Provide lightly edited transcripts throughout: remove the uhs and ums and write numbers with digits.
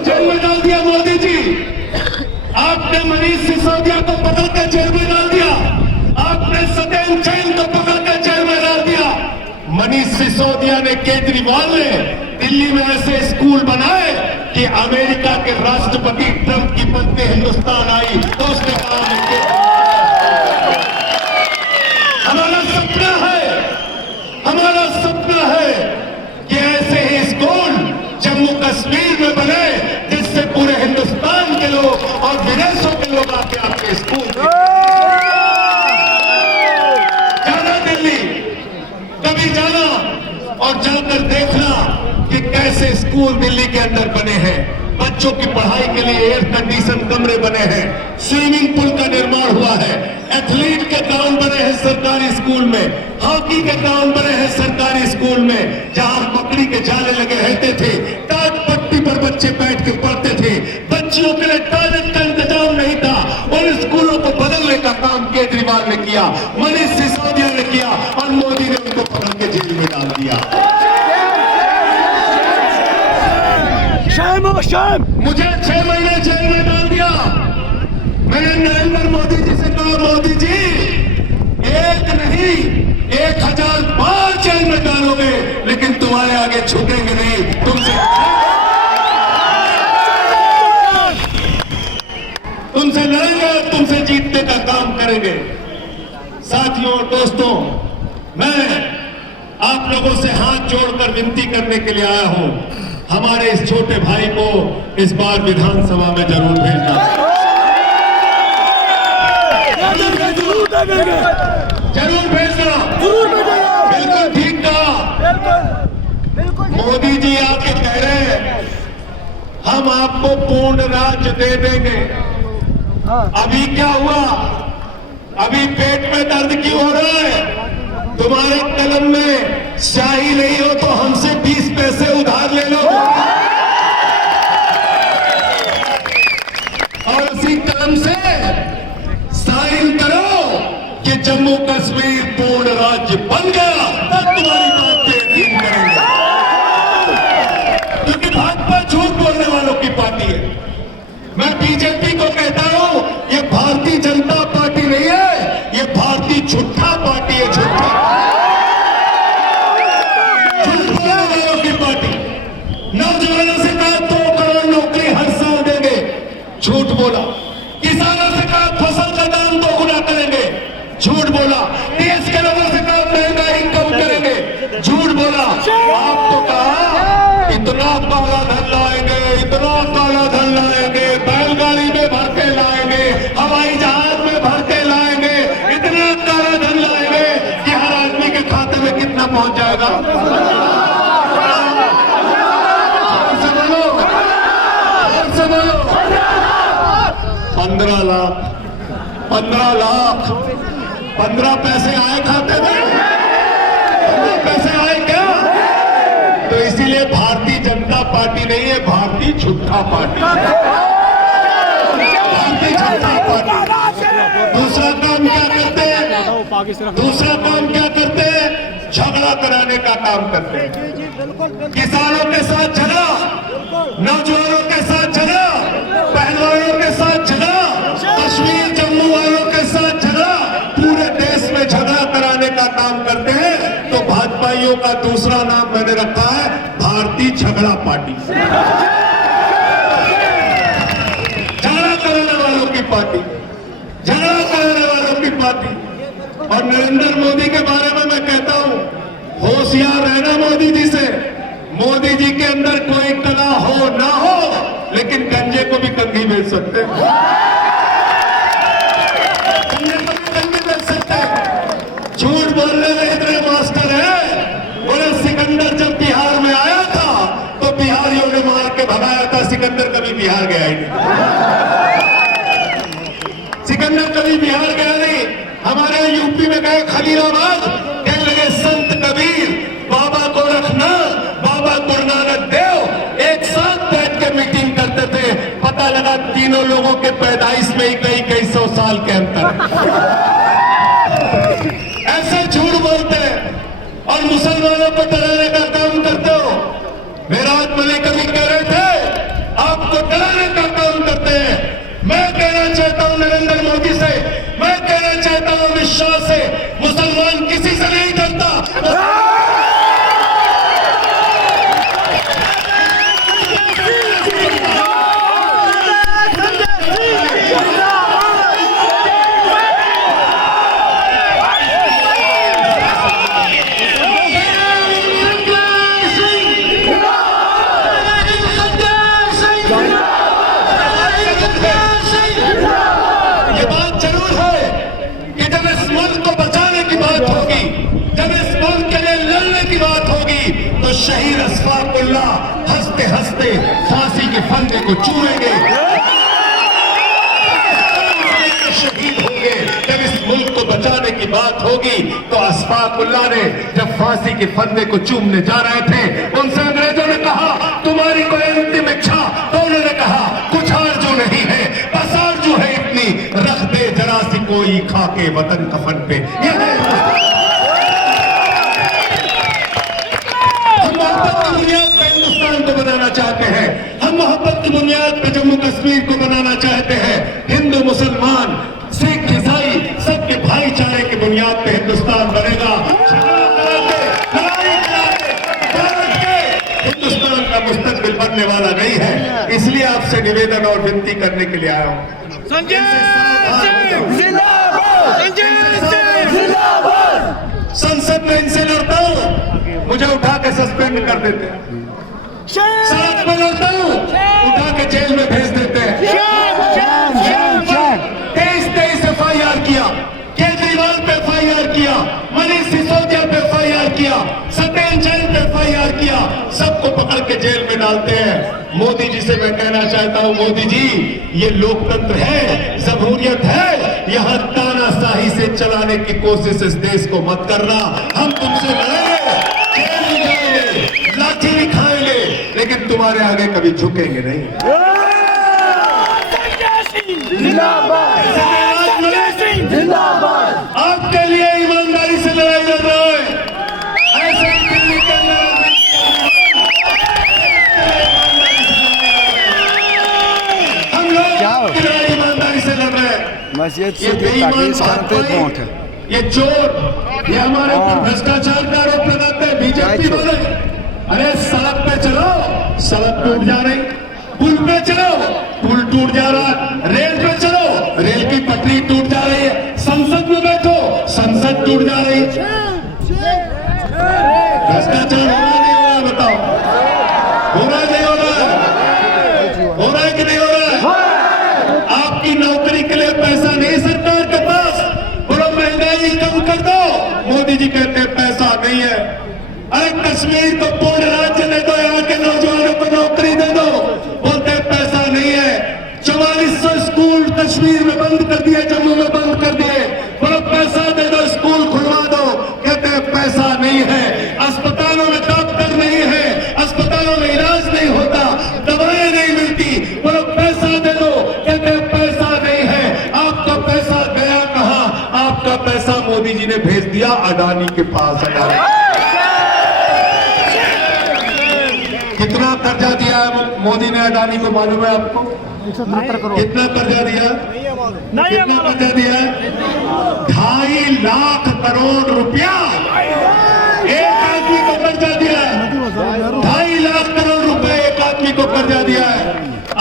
Jail में डाल दिया मोदी जी। आपने मनीष सिसोदिया को पकड़ कर जेल में डाल दिया। आपने सत्येंद्र जैन को पकड़ कर जेल में डाल दिया। मनीष सिसोदिया ने, केजरीवाल ने दिल्ली में ऐसे स्कूल बनाए कि अमेरिका के राष्ट्रपति ट्रंप की पत्नी हिंदुस्तान आई तो उसने कहा हमारा सपना है कि ऐसे ही स्कूल जम्मू कश्मीर में बने जिससे पूरे हिंदुस्तान के लोग और विदेशों के लोग आके आपके स्कूल जाना, दिल्ली कभी जाना और जाकर देखना कि कैसे स्कूल दिल्ली के अंदर बने हैं। बच्चों की पढ़ाई के लिए एयर कंडीशन कमरे बने हैं, स्विमिंग पूल का निर्माण हुआ है, एथलीट के ग्राउंड बने हैं सरकारी स्कूल में, हॉकी के ग्राउंड बने हैं सरकारी स्कूल में, जहां मकड़ी के जाले लगे रहते थे, टाट पट्टी पर बच्चे बैठ के पढ़ते थे। बच्चियों के लिए टॉयलेट का इंतजाम नहीं था। और स्कूलों को बदलने का काम केजरीवाल ने किया, मनीष सिसोदिया ने किया और मोदी ने उनको पकड़ के जेल में डाल दिया। मुझे 6 महीने जेल में डाल दिया। मैंने नरेंद्र मोदी जी से कहा, मोदी जी एक नहीं 1000 बार जेल में डालोगे लेकिन तुम्हारे आगे झुकेंगे नहीं। तुमसे लड़ेंगे, तुमसे जीतने का काम करेंगे। साथियों और दोस्तों, मैं आप लोगों से हाथ जोड़कर विनती करने के लिए आया हूं, हमारे इस छोटे भाई को इस बार विधानसभा में जरूर भेजना। जरूर भेजना, बिल्कुल ठीक कहा। मोदी जी आके कह रहे हैं हम आपको पूर्ण राज्य दे देंगे। अभी क्या हुआ? अभी पेट में दर्द क्यों हो रहा है? तुम्हारे कलम में स्याही नहीं हो तो हमसे 20 पैसे उधार ले लो और उसी कलम से साइन करो कि जम्मू कश्मीर पूर्ण राज्य बन गया, तब तुम्हारी बात पे यकीन करेंगे। क्योंकि भाजपा झूठ बोलने वालों की पार्टी है। मैं बीजेपी को कहता हूं ये भारतीय जनता पार्टी नहीं है, ये भारतीय झूठा पार्टी है। झूठा नौजवानों से कहा 2 करोड़ नौकरी हर साल देंगे, झूठ बोला। किसानों से कहा फसल का दाम 2 गुना करेंगे, झूठ बोला। देश के लोगों से कहा महंगाई कम करेंगे, झूठ बोला। आपको कहा इतना काला धन लाएंगे, इतना काला धन लाएंगे, बैलगाड़ी में भर के लाएंगे, हवाई जहाज में भर के लाएंगे, इतना काला धन लाएंगे कि हर आदमी के खाते में कितना पहुंच जाएगा? 15 लाख 15 लाख 15 पैसे आए खाते में? 15 पैसे आए क्या? तो इसीलिए भारतीय जनता पार्टी नहीं है, भारतीय झूठा पार्टी। भारतीय जनता पार्टी दूसरा काम क्या करते हैं? दूसरा काम क्या करते हैं? झगड़ा कराने का काम करते हैं। किसानों के साथ झगड़ा, नौजवानों के साथ झगड़ा, पहलवानों के साथ झगड़ा, कश्मीर जम्मू वालों के साथ झगड़ा, पूरे देश में झगड़ा कराने का काम करते हैं। तो भाजपाइयों का दूसरा नाम मैंने रखा है भारतीय झगड़ा पार्टी। झगड़ा कराने वालों की पार्टी, झगड़ा कराने वालों की पार्टी। और नरेंद्र मोदी के बारे में मैं कहता हूं, होशियार रहना मोदी जी से। मोदी जी के अंदर कोई कला हो ना हो, लेकिन गंजे को भी कंघी बेच सकते हैं। गंजे को भी कंघी बेच सकते हैं। झूठ बोलने में इतने मास्टर हैं। बोले सिकंदर जब बिहार में आया था तो बिहारियों ने मार के भगाया था। सिकंदर कभी बिहार गया ही नहीं। सिकंदर कभी बिहार गया नहीं। हमारे यूपी में गए खलीलाबाद, कहने लगे संत कबीर, बाबा गोरखनाथ, बाबा गुरु नानक देव एक साथ बैठ के मीटिंग करते थे। पता लगा तीनों लोगों के पैदाइश में ही कई 100 साल के अंतर। ऐसे झूठ बोलते हैं और मुसलमानों को डराने का काम करते हो। शहीद अशफाकुल्लाह हंसते हंसते फांसी के फंदे को चूमेंगे, शहीद होंगे। जब इस मुल्क को बचाने की बात होगी तो अशफाकुल्लाह ने जब फांसी के फंदे को चूमने जा रहे थे, उनसे अंग्रेजों ने कहा तुम्हारी कोई अंतिम इच्छा? तो उन्होंने कहा कुछ आरज़ू नहीं है, बस आरज़ू है इतनी, रख दे जरा सी कोई खाके वतन कफन पे। हम मोहब्बत की बुनियाद पे हिंदुस्तान को बनाना चाहते हैं, हम मोहब्बत की बुनियाद पे जम्मू कश्मीर को बनाना चाहते हैं। हिंदू मुसलमान सिख ईसाई सबके भाईचारे की बुनियाद पे हिंदुस्तान बनेगा। हिंदुस्तान का मुस्तकबिल बनने वाला नहीं है। इसलिए आपसे निवेदन और विनती करने के लिए आया हूँ। संसद में इनसे लड़ता हूँ, मुझे उठा के सस्पेंड कर देते हैं। सड़क में लड़ता हूँ, उठा के जेल में भेज देते हैं। 23 FIR किया, केजरीवाल पे FIR किया, मनीष सिसोदिया पे FIR किया, सत्येंद्र जैन पे FIR किया, सबको पकड़ के जेल में डालते हैं। मोदी जी से मैं कहना चाहता हूं, मोदी जी ये लोकतंत्र है, जमहूरियत है, यहां तानाशाही से चलाने की कोशिश इस देश को मत करना। हम तुमसे लड़ेंगे, जेल में जाएंगे, लाठी भी खाएंगे, लेकिन तुम्हारे आगे कभी झुकेंगे नहीं। आपके लिए ईमानदारी से लड़ाई लड़ रहा है, ऐसे ही दिल्ली के अंदर हम लोग लड़ाई ईमानदारी से लड़ रहे हैं। ये बेईमान भाजपा, ये चोर, ये हमारे ऊपर भ्रष्टाचार का आरोप लगाते हैं बीजेपी वाले। अरे सड़क पे चलो, सड़क टूट जा रही, पुल पे चलो, पुल टूट जा रहा, रेल पे चलो, रेल की पटरी टूट जा रही है, संसद में बैठो, संसद टूट जा रही है। भ्रष्टाचार हो रहा नहीं हो रहा? बताओ, हो रहा नहीं हो रहा? हो रहा है कि नहीं हो रहा है? आपकी नौकरी के लिए पैसा नहीं सरकार के पास, बोलो महंगाई कम कर दो, मोदी जी कहते हैं पैसा नहीं है। अरे कश्मीर को पूर्ण राज्य दे दो, यहाँ के नौजवानों को नौकरी दे दो, बोलते पैसा नहीं है। 4400 स्कूल कश्मीर में बंद कर दिए, जम्मू में बंद कर दिए, बोलो पैसा दे दो, स्कूल खुलवा दो, कहते हैं पैसा नहीं है। अस्पतालों में डॉक्टर नहीं है, अस्पतालों में इलाज नहीं होता, दवाएं नहीं मिलती, बोलो पैसा दे दो, कहते हैं पैसा नहीं है। आपका पैसा गया कहां? आपका पैसा मोदी जी ने भेज दिया अडानी के पास। कितना कर्जा दिया है मोदी ने अडानी को, मालूम है आपको? 170 करोड़। कितना कर्जा दिया? कितना कर्जा दिया? 2.5 लाख करोड़ रुपया एक आदमी को कर्जा दिया है। 2.5 लाख करोड़ रुपए एक आदमी को कर्जा दिया है।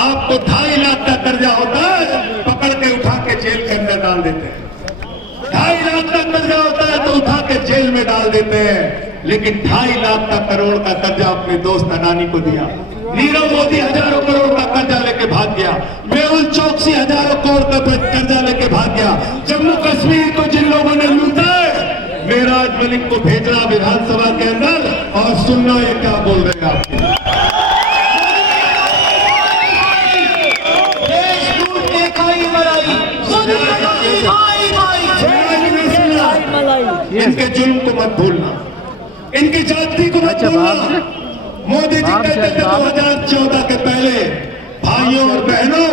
आपको 2.5 लाख का कर्जा होता है, पकड़ के उठा के जेल के अंदर डाल देते हैं। 2.5 लाख का कर्जा होता है तो उठा के जेल में डाल देते हैं, लेकिन 2.5 लाख का करोड़ का कर्जा अपने दोस्त अडानी को दिया। नीरव मोदी हजारों करोड़ का कर्जा लेके भाग गया, मेहुल चौकसी हजारों करोड़ का कर्जा लेके भाग गया। जम्मू कश्मीर को जिन लोगों ने लूटा है, मेराज मलिक को भेजना विधानसभा के अंदर और सुनना ये क्या बोल रहे हैं आपके। इनके जुल्म को मत भूलना, इनकी जाति को मत भूलना। मोदी जी कहते थे 2014 के पहले, भाइयों और बहनों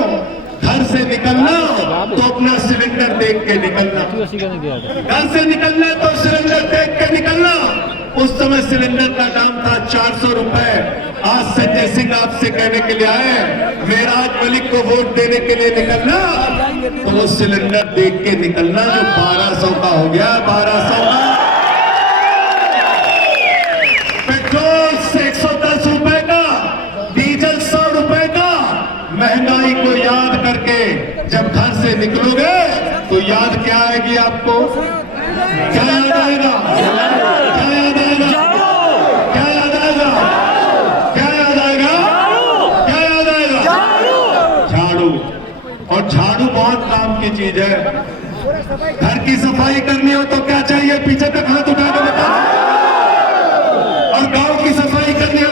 घर से निकलना तो अपना सिलेंडर देख के निकलना, घर से निकलना तो सिलेंडर देख के निकलना। उस समय सिलेंडर का दाम था 400 रुपए। आज संजय सिंह आपसे कहने के लिए आए, मेराज मलिक को वोट देने के लिए निकलना तो वो सिलेंडर देख के निकलना जो 1200 का हो गया, 1200 का। पेट्रोल 110 रुपए का, डीजल 100 रुपए का। महंगाई को याद करके जब घर से निकलोगे तो याद क्या आएगी आपको? क्या याद आएगा? क्या याद आएगा? क्या याद आएगा? क्या याद आएगा? क्या याद आएगा? झाड़ू। और झाड़ू बहुत काम की चीज है। घर की सफाई करनी हो तो क्या चाहिए? पीछे तक हाथ उठा के बताओ।